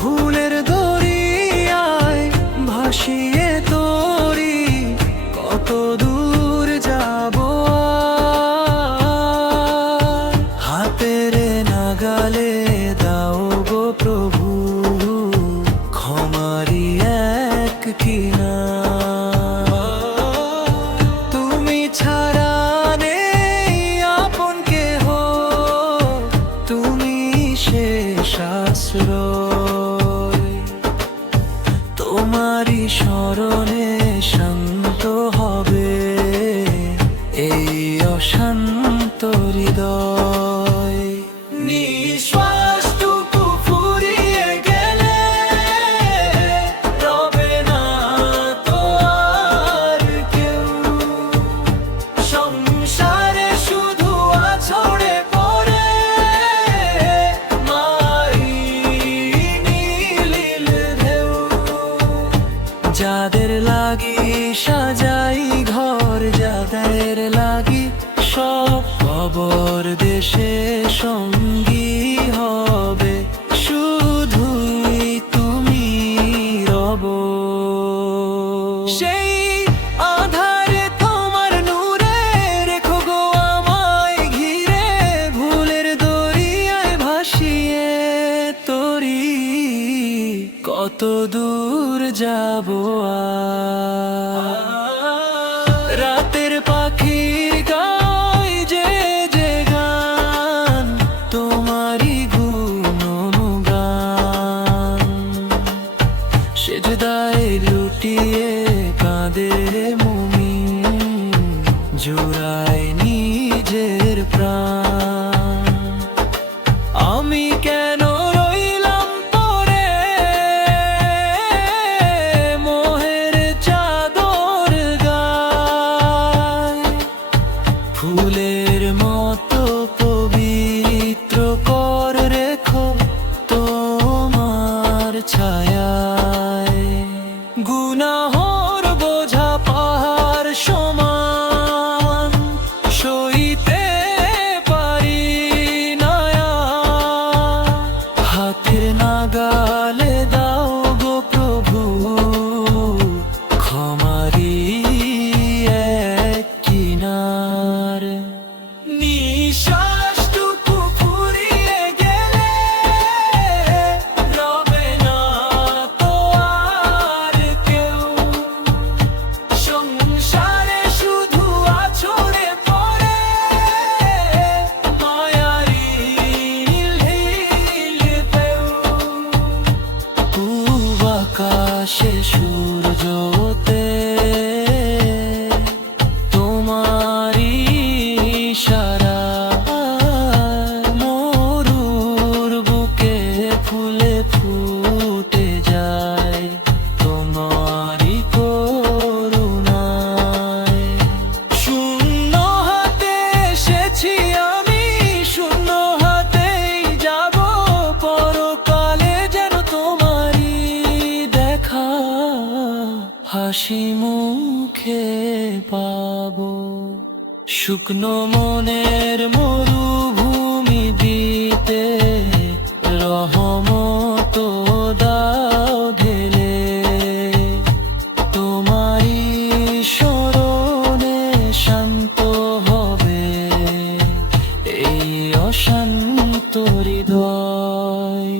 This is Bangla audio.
ভুলের দরিয়ায় ভাসিয়ে তোরি কত দূর যাব, হাতের নাগালে দাও গো প্রভু ক্ষমারি এক কিনার। তুমি ছাড়া নেই আপন কেহ, তুমি শেষ আশ্রয়। তোমারি স্মরণে শান্ত হবে এই অশান্ত হৃদয়। নিঃশ্বাসটুকু ফুরিয়ে গেলে রবে না তো আর কেউ, সংসারে শুধু আছড়ে পড়ে যাদের লাগি সাজাই ঘর, যাদের লাগি সব খবর দেশে সঙ্গী হবে শুধুই তুমি রব। সেই আধারে তোমার নূরে রেখো গো আমায় ঘিরে, ভুলের দরিয়ায় ভাসিয়ে তোরি কত দূর যাব। রাতের পাখির গায় যে যে গান, তোমারই গুণগান। সেজদায় লুটিয়ে কাঁদে মুমিন, জোড়ায় নিজের প্রাণ। আমি কেন রইলাম পরে মোহের চাদর গায়, ফুলের মতো পবিত্র কর রেখো তোমার ছায়ায়। গুনাহর বোঝা পাহাড় সমান সইতে পারি না, হাতের নাগালে দাও গো প্রভু ক্ষমারি এক কিনার। নিঃশ্বাসটুকু ফুরিয়ে গেলে রবে না তো আর কেউ, সংসারে শুধু আছড়ে পড়ে মায়ারি ঢিল পেউ। পূব আকাশে সূর্যতে তোমারি ইশারা, মরুর বুকে ফুলে ফুটে যায় তোমারি করুণায়। শূন্য হাতে এসেছি আমি, শূন্য হাতেই যাব পরকালে, যেন তোমারি দেখা হাসি মুখে পাবো। শুকনো মনের মরুভূমি দিতে রহমত দাও ঢেলে, তোমারি স্মরণে শান্ত হবে এই অশান্ত হৃদয়।